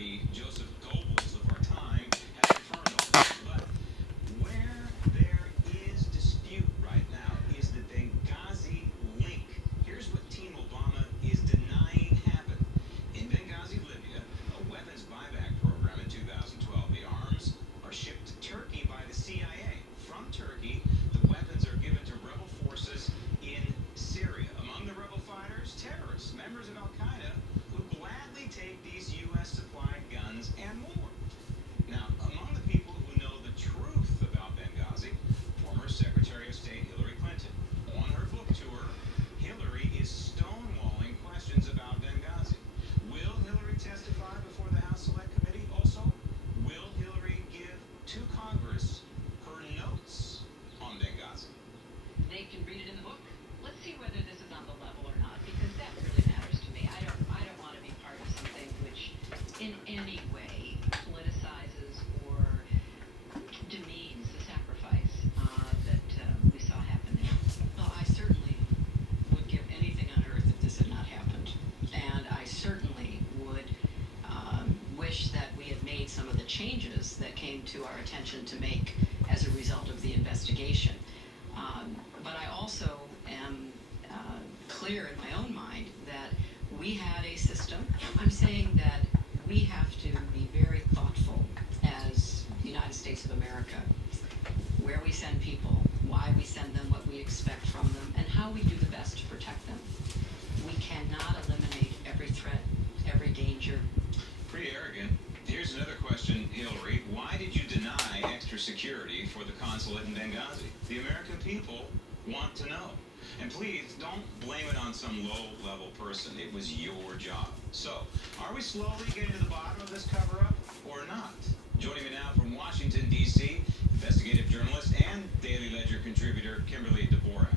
the Joseph Goebbels of our time has confirmed all this. But where there is dispute right now is the Benghazi link. Here's what Team Obama is denying happened. In Benghazi, Libya, a weapons buyback program in 2012, the arms are shipped to Turkey by the CIA. From Turkey, the weapons are given to rebel forces in Syria. Among the rebel fighters, terrorists, members of al-Qaeda, who gladly take these U.S. supplied guns and more. Now, among the people who know the truth about Benghazi, former Secretary of State Hillary Clinton. On her book tour, Hillary is stonewalling questions about Benghazi. Will Hillary testify before the House Select Committee? Also, will Hillary give to Congress her notes on Benghazi? They can read it in the book. Let's see whether this is on the level or not, because that really matters to me. I don't want to be part of something which in any way politicizes or demeans the sacrifice that we saw happen there. Well, I certainly would give anything on earth if this had not happened. And I certainly would wish that we had made some of the changes that came to our attention to make as a result of the investigation. But I also am clear in my own mind that we had a system. I'm saying that we have to be very thoughtful as the United States of America, where we send people, why we send them, what we expect from them, and how we do the best to protect them. We cannot eliminate every threat, every danger. Pretty arrogant. Here's another question, Hillary. Why did you deny extra security for the consulate in Benghazi? The American people want to know. And please, don't blame it on some low-level person. It was your job. So, are we slowly getting to the bottom of this cover-up or not? Joining me now from Washington, D.C., investigative journalist and Daily Ledger contributor Kimberly DeBorak.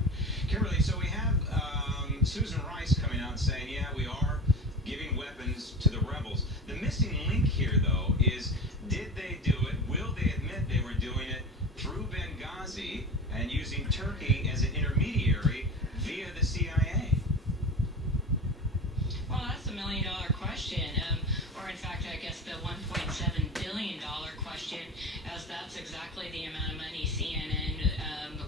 Kimberly, so we have Susan Rice coming out saying, yeah, we are giving weapons to the rebels. The missing link here, though, is did they do it? Will they admit they were doing it through Benghazi and using Turkey as an intermediary via the CIA? Well, that's $1 million question, or in fact, I guess the $1.7 billion question, as that's exactly the amount of money CNN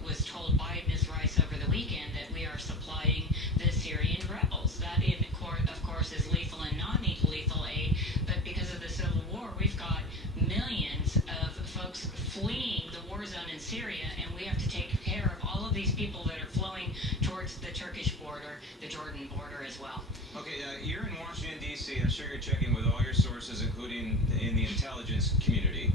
was told by Ms. Rice over the weekend that we are supplying the Syrian rebels. That, of course, is lethal and non-lethal aid, but because of the civil war, we've got millions of folks fleeing the war zone in Syria, and we have to take care of all of these people that are flowing towards the Turkish border, the Jordan border as well. Okay, you're in Washington, D.C. I'm sure you're checking with all your sources, including in the intelligence community.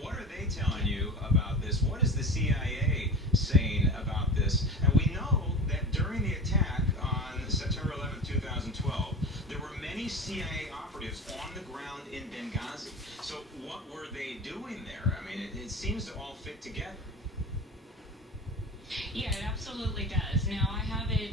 What are they telling you about this? What is the CIA saying about this? And we know that during the attack on September 11, 2012, there were many CIA operatives on the ground in Benghazi. So what were they doing there? I mean, it seems to all fit together. Yeah, it absolutely does. Now, I have it,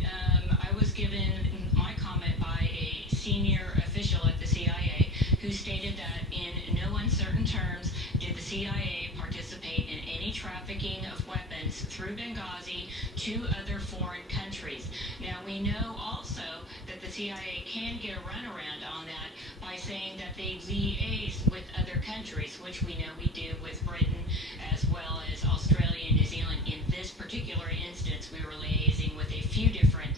I was given my comment by a senior official at the CIA who stated that in no uncertain terms did the CIA participate in any trafficking of weapons through Benghazi to other foreign countries. Now, we know also that the CIA can get a runaround on that by saying that they liaise with other countries, which we know we do with Britain as well as Australia and New Zealand. In this particular instance, we were liaising with a few different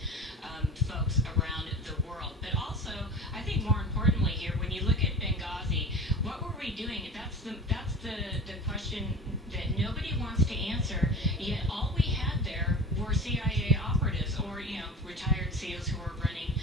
folks around the world. But also, I think more importantly here, when you look at Benghazi, what were we doing? That's the question that nobody wants to answer, yet all we had there were CIA operatives or, retired SEALs who were running,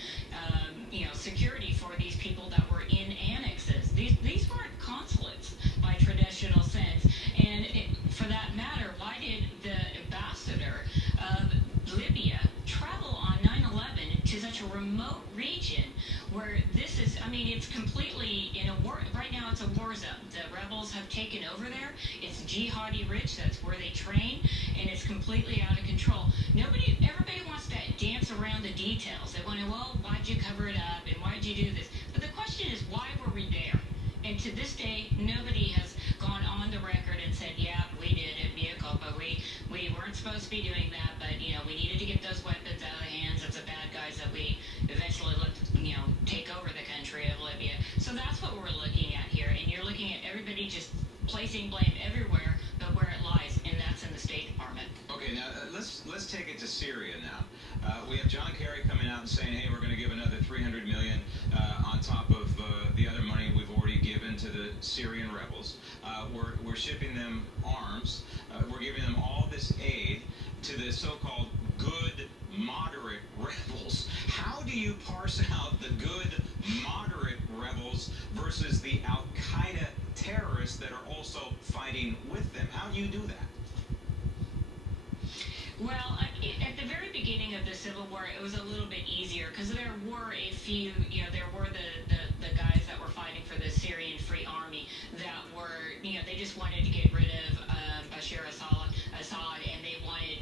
security for these people that were in annexes. These weren't consulates by traditional sense. And for that matter, why did the ambassador of Libya travel on 9/11 to such a remote region where this is, it's completely in a war, right now it's a war zone. The rebels have taken over there. It's jihadi rich, that's where they train, and it's completely out of control. Everybody wants to dance around the details. They want to, well, why'd you cover it up, and why'd you do this? But the question is, why were we there? And to this day, nobody has gone on the record and said, yeah, we did it, mea culpa. We weren't supposed to be doing that, but, we needed to get those weapons out of the hands of the bad guys that we eventually take over the country of Libya. So that's what we're Syria now. We have John Kerry coming out and saying, hey, we're going to give another $300 million on top of the other money we've already given to the Syrian rebels. We're shipping them arms. We're giving them all this aid to the so-called good, moderate rebels. How do you parse out the good, moderate rebels versus the al-Qaeda terrorists that are also fighting with them? How do you do that? Well, at the very beginning of the Civil War, it was a little bit easier because there were a few, there were the guys that were fighting for the Syrian Free Army that were, they just wanted to get rid of Bashar Assad, and they wanted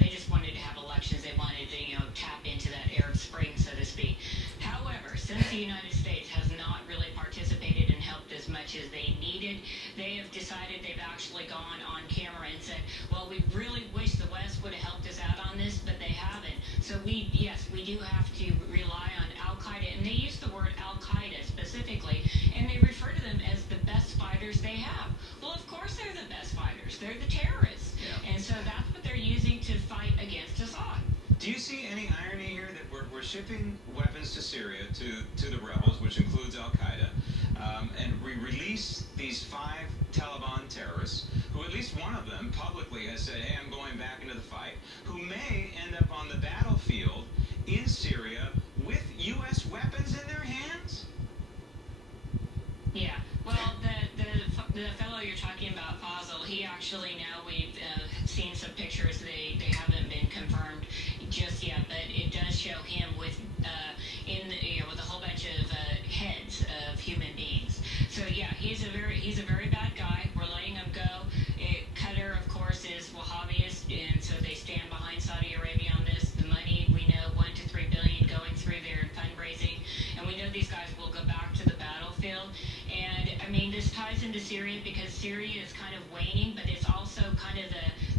they just wanted to have elections. They wanted to, tap into that Arab Spring, so to speak. However, since the United States has not really participated and helped as much as they needed, they have decided, they've actually gone on camera and said, well, we really wish the West would have helped us out on this, but they haven't. So we do have to rely on al-Qaeda, and they use the word al-Qaeda specifically, and they refer to them as the best fighters they have. Well, of course they're the best fighters. They're the terrorists. Yeah. And so that's what they're using to fight against Assad. Do you see any irony here that we're shipping weapons to Syria, to the rebels, which includes al-Qaeda, and we release these 5 Taliban terrorists, who at least one of them publicly has said, hey, I'm going back into the fight, who may end up on the battlefield in Syria with U.S. weapons in their hands? Yeah, well, the fellow you're talking about, Fazil, he actually, now we've seen some pictures. They haven't been confirmed just yet, but it does show him with with a whole bunch of heads of human beings. So yeah, he's a very bad guy. We're letting him go. Qatar, of course, is Wahhabist, and so they stand behind Saudi Arabia on this. The money, we know, $1 to $3 billion going through there in fundraising, and we know these guys will go back to the battlefield. And I mean, this ties into Syria because Syria is kind of waning, but it's also kind of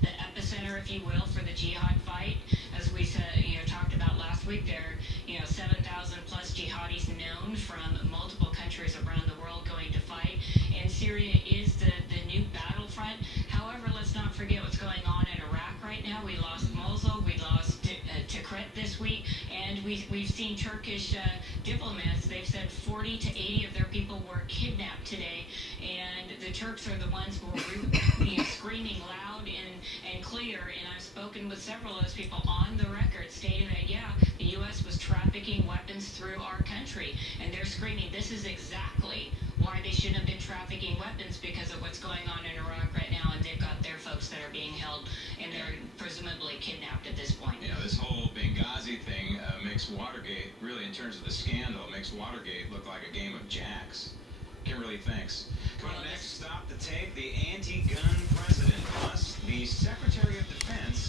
the epicenter, if you will, for the jihad fight. As we said, talked about last week, there are 7,000 plus jihadis known from multiple countries around the world going to fight, and Syria is the new battlefront. However, let's not forget what's going on in Iraq right now. We lost Mosul, we lost Tikrit this week, and we've seen Turkish diplomats. They've said 40 to 80 of their people were kidnapped today, and the Turks are the ones who are screaming loud and clear. And I've spoken with several of those people on the record stating that, yeah, the U.S. was trafficking weapons through our country, and they're screaming this is exactly why they shouldn't have been trafficking weapons, because of what's going on in Iraq right now, and they've got their folks that are being held, and they're presumably kidnapped at this point. This whole Benghazi thing makes Watergate, really in terms of the scandal, makes Watergate look like a game of jacks. Kimberly, thanks. Coming up next, stop the tape, the anti-gun president, plus the Secretary of Defense